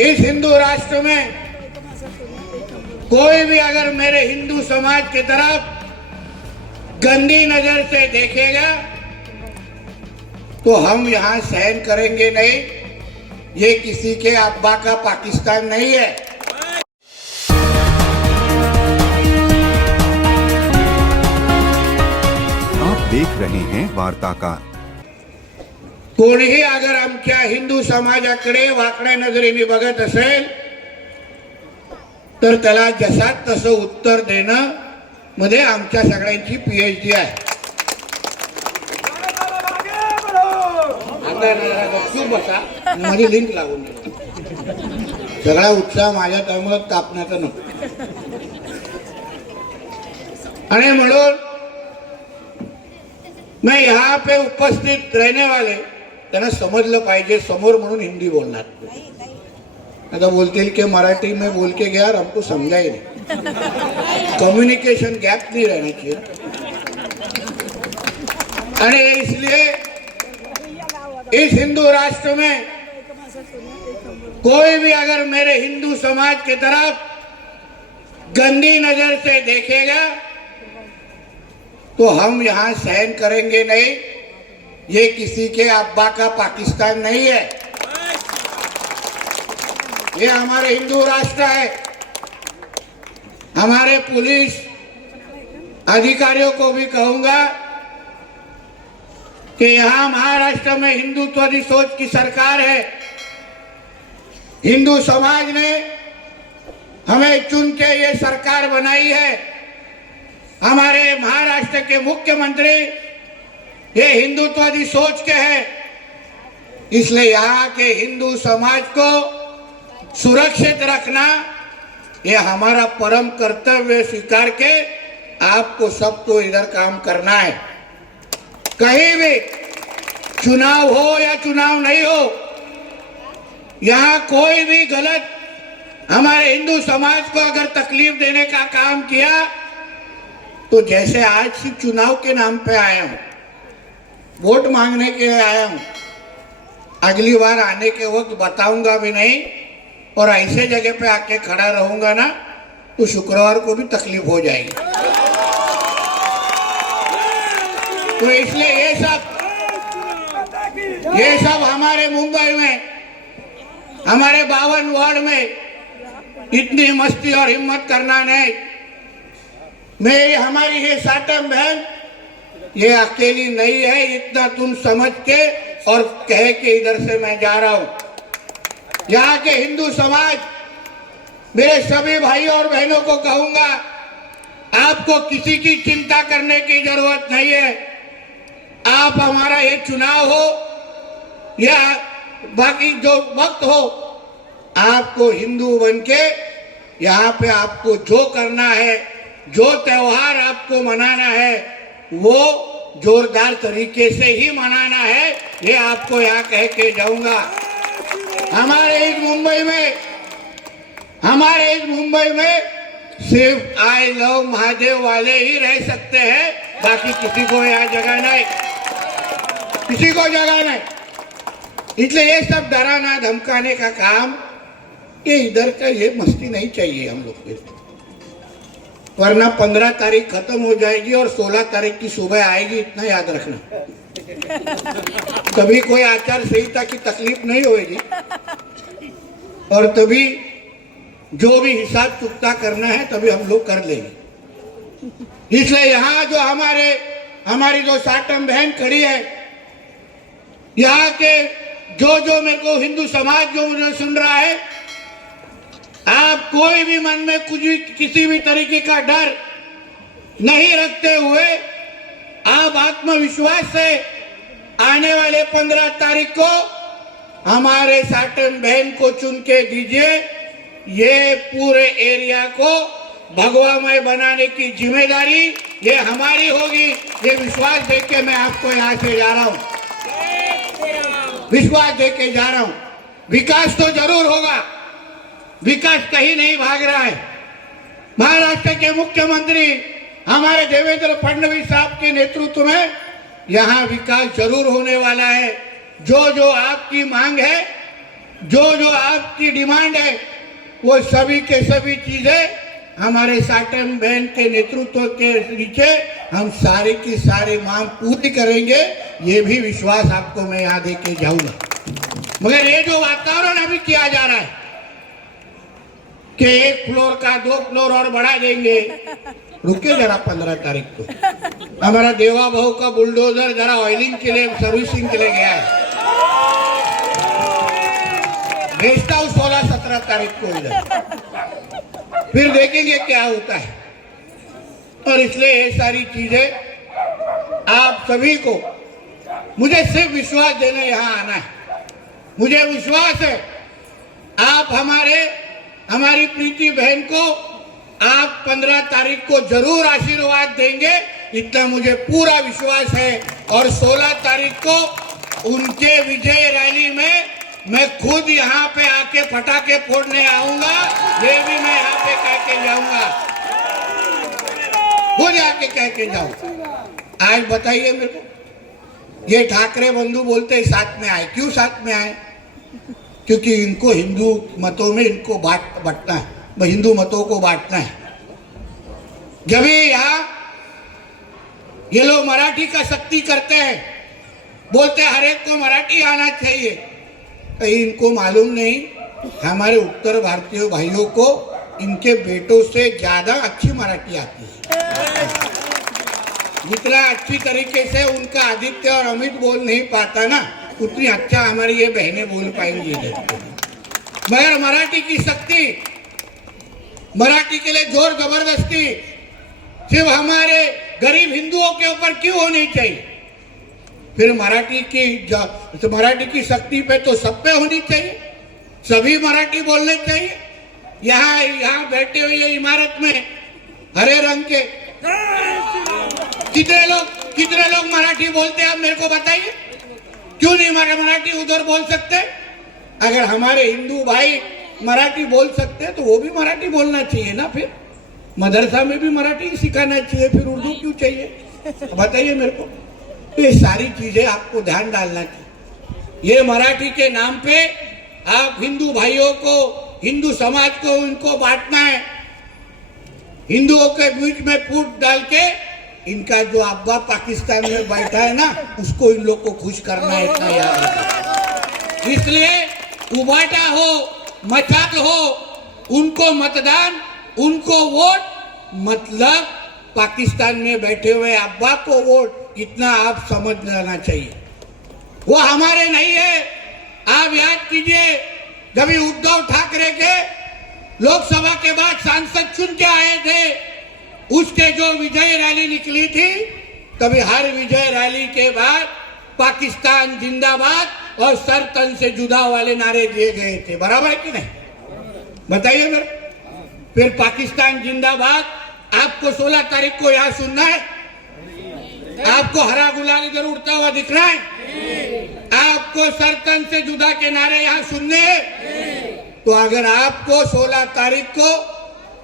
इस हिंदू राष्ट्र में कोई भी अगर मेरे हिंदू समाज की तरफ गंदी नजर से देखेगा तो हम यहां सहन करेंगे नहीं। ये किसी के अब्बा का पाकिस्तान नहीं है। आप देख रहे हैं वार्ताकार। कोणीही अगर आमच्या हिंदू समाजाकडे वाकड्या नजरेने बघत असेल तर त्याला जसा तसं उत्तर देणं मध्ये आमच्या सगळ्यांची पीएचडी आहे। बसा माझी लिंक लागून सगळा उत्साह माझ्या त्यामुळे कापण्याचा नको। आणि म्हणून मैं यहाँ पे उपस्थित रहने वाले त्यांना समजलं पाहिजे समोर म्हणून हिंदी बोलणार। आता बोलतील कि मराठी में बोल के गया और हमको समझा ही नहीं। कम्युनिकेशन गैप नहीं रहना चाहिए। और इसलिए इस हिंदू राष्ट्र में कोई भी अगर मेरे हिंदू समाज की तरफ गंदी नजर से देखेगा तो हम यहां सहन करेंगे नहीं। ये किसी के अब्बा का पाकिस्तान नहीं है। ये हमारे हिंदू राष्ट्र है। हमारे पुलिस अधिकारियों को भी कहूंगा कि यहां महाराष्ट्र में हिंदुत्ववादी सोच की सरकार है। हिंदू समाज ने हमें चुन के ये सरकार बनाई है। हमारे महाराष्ट्र के मुख्यमंत्री ये हिंदुत्ववादी सोच के हैं। इसलिए यहाँ के हिंदू समाज को सुरक्षित रखना ये हमारा परम कर्तव्य स्वीकार के आपको सबको इधर काम करना है। कहीं भी चुनाव हो या चुनाव नहीं हो, यहाँ कोई भी गलत हमारे हिंदू समाज को अगर तकलीफ देने का काम किया तो जैसे आज सिर्फ चुनाव के नाम पे आया हूं, वोट मांगने के लिए आया हूं, अगली बार आने के वक्त बताऊंगा भी नहीं और ऐसे जगह पे आके खड़ा रहूंगा ना तो शुक्रवार को भी तकलीफ हो जाएगी। तो इसलिए ये सब हमारे मुंबई में हमारे 52 वार्ड में इतनी मस्ती और हिम्मत करना नहीं। मेरी हमारी ये साटम बहन ये अकेली नहीं है। इतना तुम समझ के और कह के इधर से मैं जा रहा हूं। यहाँ के हिंदू समाज मेरे सभी भाइयों और बहनों को कहूंगा, आपको किसी की चिंता करने की जरूरत नहीं है। आप हमारा ये चुनाव हो या बाकी जो वक्त हो, आपको हिंदू बन के यहाँ पे आपको जो करना है, जो त्योहार आपको मनाना है वो जोरदार तरीके से ही मनाना है। ये आपको यहाँ कह के जाऊंगा। हमारे इस मुंबई में सिर्फ आई लव महादेव वाले ही रह सकते हैं, बाकी किसी को यहाँ जगह नहीं, किसी को जगह नहीं। इसलिए ये सब डराना धमकाने का काम ये इधर का ये मस्ती नहीं चाहिए हम लोग को। वरना 15 तारीख खत्म हो जाएगी और 16 तारीख की सुबह आएगी, इतना याद रखना। कभी कोई आचार संहिता की तकलीफ नहीं होगी और तभी जो भी हिसाब चुकता करना है तभी हम लोग कर लेंगे। इसलिए यहाँ जो हमारी जो साटम बहन खड़ी है, यहाँ के जो मेरे को हिंदू समाज जो मुझे सुन रहा है, आप कोई भी मन में कुछ भी किसी भी तरीके का डर नहीं रखते हुए आप आत्मविश्वास से आने वाले 15 तारीख को हमारे साटन बहन को चुन के दीजिए। ये पूरे एरिया को भगवामय बनाने की जिम्मेदारी ये हमारी होगी। ये विश्वास देके मैं आपको यहाँ से जा रहा हूँ, विश्वास देके जा रहा हूँ। विकास तो जरूर होगा, विकास कहीं नहीं भाग रहा है। महाराष्ट्र के मुख्यमंत्री हमारे देवेंद्र फडणवीस साहब के नेतृत्व में यहाँ विकास जरूर होने वाला है। जो जो आपकी मांग है जो जो आपकी डिमांड है वो सभी के सभी चीजें हमारे साटन बहन के नेतृत्व के नीचे हम सारे की सारी मांग पूरी करेंगे, ये भी विश्वास आपको मैं यहाँ दे के जाऊंगा। मगर ये जो वातावरण अभी किया जा रहा है कि 1 फ्लोर का 2 फ्लोर और बढ़ा देंगे, रुके जरा 15 तारीख को हमारा देवा बहू का बुलडोजर जरा ऑयलिंग के लिए सर्विसिंग के लिए गया है, भेजता हूँ 16-17 तारीख को इधर, फिर देखेंगे क्या होता है। और इसलिए ये सारी चीजें आप सभी को, मुझे सिर्फ विश्वास देने यहाँ आना है। मुझे विश्वास है आप हमारी प्रीति बहन को आप 15 तारीख को जरूर आशीर्वाद देंगे, इतना मुझे पूरा विश्वास है। और 16 तारीख को उनके विजय रैली में मैं खुद यहाँ पे आके पटाखे फोड़ने आऊंगा, ये भी मैं यहाँ पे कह के जाऊंगा, खुद आके कह के जाऊंगा। आज बताइए मेरे को, ये ठाकरे बंधु बोलते हैं साथ में आए, क्यों साथ में आए? क्योंकि इनको हिंदू मतों में इनको बांटना है, हिंदू मतों को बांटना है। जब यहाँ ये लोग मराठी का शक्ति करते हैं, बोलते हैं हर एक को मराठी आना चाहिए, कहीं इनको मालूम नहीं हमारे उत्तर भारतीय भाइयों को इनके बेटों से ज्यादा अच्छी मराठी आती है। जितना अच्छी तरीके से उनका आदित्य और अमित बोल नहीं पाता ना, उतनी अच्छा हमारी ये बहनें बोल पाएंगी। मगर मराठी की शक्ति, मराठी के लिए जोर जबरदस्ती सिर्फ हमारे गरीब हिंदुओं के ऊपर क्यों होनी चाहिए? फिर मराठी की शक्ति पे तो सब पे होनी चाहिए, सभी मराठी बोलने चाहिए। यहाँ बैठे हुए इमारत में हरे रंग के कितने लोग मराठी बोलते हैं, आप मेरे को बताइए। क्यों नहीं मराठी उधर बोल सकते? अगर हमारे हिंदू भाई मराठी बोल सकते हैं तो वो भी मराठी बोलना चाहिए ना। फिर मदरसा में भी मराठी सिखाना चाहिए, फिर उर्दू क्यों चाहिए? बताइए मेरे को। ये सारी चीजें आपको ध्यान डालना चाहिए। ये मराठी के नाम पे आप हिंदू भाइयों को, हिंदू समाज को उनको बांटना है, हिंदुओं के बीच में फूट डाल के इनका जो अब्बा पाकिस्तान में बैठा है ना, उसको इन लोग को खुश करना है, इतना याद रखना। इसलिए उबाटा हो, मचाल हो, उनको मतदान, उनको वोट, मतलब पाकिस्तान में बैठे हुए अब्बा को वोट, इतना आप समझ लेना चाहिए। वो हमारे नहीं है। आप याद कीजिए, जब उद्धव ठाकरे के लोकसभा के बाद सांसद चुन के आए थे, उसके जो विजय रैली निकली थी, तभी हर विजय रैली के बाद पाकिस्तान जिंदाबाद और सर तन से जुदा वाले नारे दिए गए थे। बराबर है कि नहीं? बताइए मेरे। फिर पाकिस्तान जिंदाबाद आपको 16 तारीख को यहाँ सुनना है? आपको हरा गुलाल इधर उड़ता हुआ दिख रहा है? आपको सर तन से जुदा के नारे यहाँ सुनने हैं? तो अगर आपको 16 तारीख को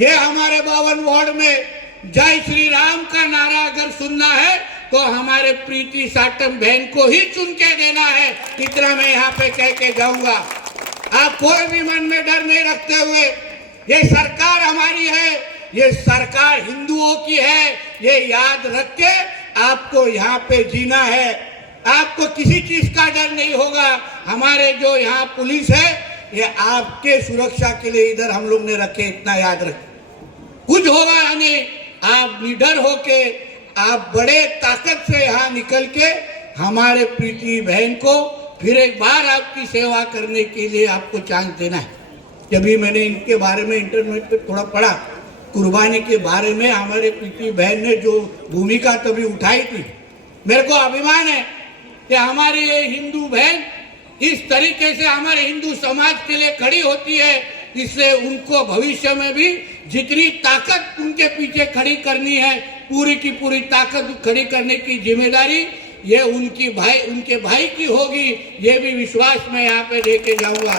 ये हमारे 52 वार्ड में जय श्री राम का नारा अगर सुनना है तो हमारे प्रीति साटम बहन को ही चुन के देना है, इतना मैं यहाँ पे कह के जाऊंगा। आप कोई भी मन में डर नहीं रखते हुए, ये सरकार हमारी है, ये सरकार हिंदुओं की है, ये याद रख के आपको यहाँ पे जीना है। आपको किसी चीज का डर नहीं होगा। हमारे जो यहाँ पुलिस है, ये आपके सुरक्षा के लिए इधर हम लोग ने रखे, इतना याद रखें। कुछ होगा नहीं, आप निडर होके, आप बड़े ताकत से यहाँ निकल के हमारे प्रीति बहन को फिर एक बार आपकी सेवा करने के लिए आपको चांस देना है। जब भी मैंने इनके बारे में इंटरनेट पे थोड़ा पढ़ा, कुर्बानी के बारे में हमारे प्रीति बहन ने जो भूमिका तभी उठाई थी, मेरे को अभिमान है कि हमारी ये हिंदू बहन इस तरीके से हमारे हिंदू समाज के लिए खड़ी होती है। इससे उनको भविष्य में भी जितनी ताकत उनके पीछे खड़ी करनी है, पूरी की पूरी ताकत खड़ी करने की जिम्मेदारी ये उनके भाई की होगी, ये भी विश्वास मैं यहाँ पे लेके जाऊंगा।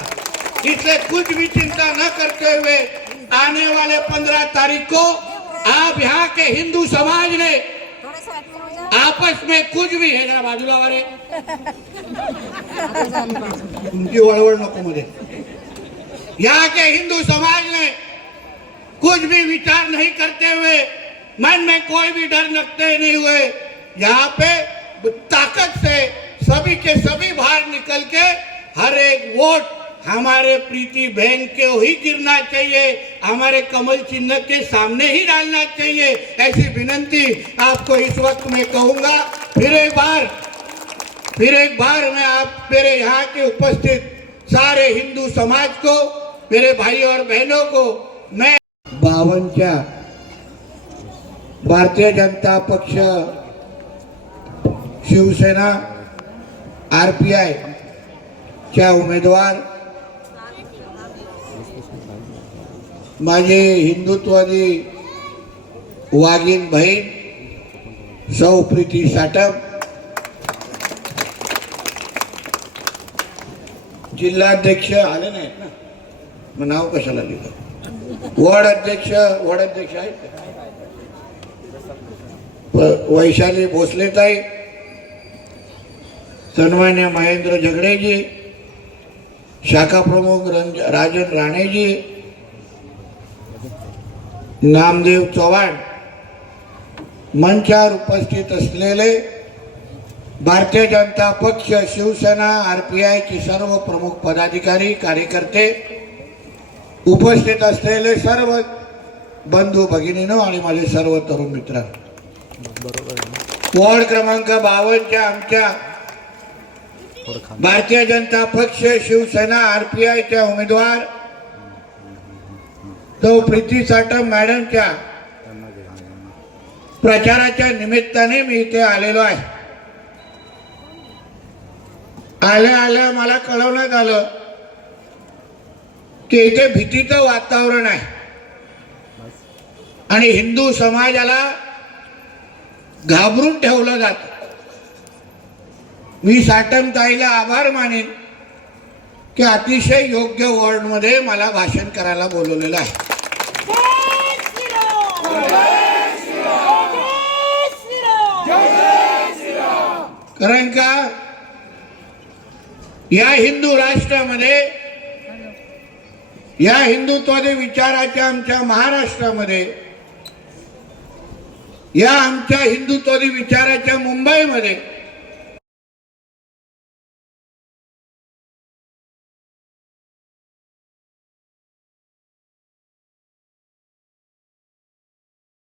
इसलिए कुछ भी चिंता न करते हुए आने वाले 15 तारीख को आप यहाँ के हिंदू समाज ने आपस में कुछ भी है, जरा बाजूला वाले उनकी वळवळ नको मध्ये यहाँ के हिंदू समाज ने कुछ भी विचार नहीं करते हुए, मन में कोई भी डर रखते नहीं हुए, यहाँ पे ताकत से सभी के सभी बाहर निकल के हर एक वोट हमारे प्रीति बहन के ही गिरना चाहिए, हमारे कमल चिन्ह के सामने ही डालना चाहिए। ऐसी विनंती आपको इस वक्त मैं कहूंगा। फिर एक बार मैं आप मेरे यहाँ के उपस्थित सारे हिंदू समाज को, मेरे भाई और बहनों को मैं 52 भारतीय जनता पक्ष, शिवसेना, आरपीआय च्या उमेदवार माझे हिंदुत्ववादी वाघीण बहीण सौ प्रीती साटम, जिल्हाध्यक्ष आले नाहीत ना, मग नाव कशाला लिहिलं, वॉर्ड अध्यक्ष आहेत वैशाली भोसलेताई, सन्मान्य महेंद्र झगडेजी, शाखा प्रमुख राजन राणेजी, नामदेव चव्हाण, मंचावर उपस्थित असलेले भारतीय जनता पक्ष, शिवसेना, आरपीआय चे सर्व प्रमुख पदाधिकारी, कार्यकर्ते, उपस्थित असलेले सर्व बंधू भगिनींनो आणि माझे सर्व तरुण मित्र, वॉर्ड क्रमांक 52 च्या आमच्या भारतीय जनता पक्ष, शिवसेना, आरपीआय च्या उमेदवार तो प्रीती साटम मॅडमच्या प्रचाराच्या निमित्ताने मी इथे आलेलो आहे। आल्या मला कळवण्यात आलं की इथे भीतीचं वातावरण आहे आणि हिंदू समाजाला घाबरून ठेवलं जातं। मी साटम ताईला आभार मानेन की अतिशय योग्य वॉर्ड मध्ये मला भाषण करायला बोलवलेलं आहे। कारण का या हिंदू राष्ट्रामध्ये, या हिंदुत्वादी विचाराच्या आमच्या महाराष्ट्रामध्ये, या आमच्या हिंदुत्वादी विचाराच्या मुंबईमध्ये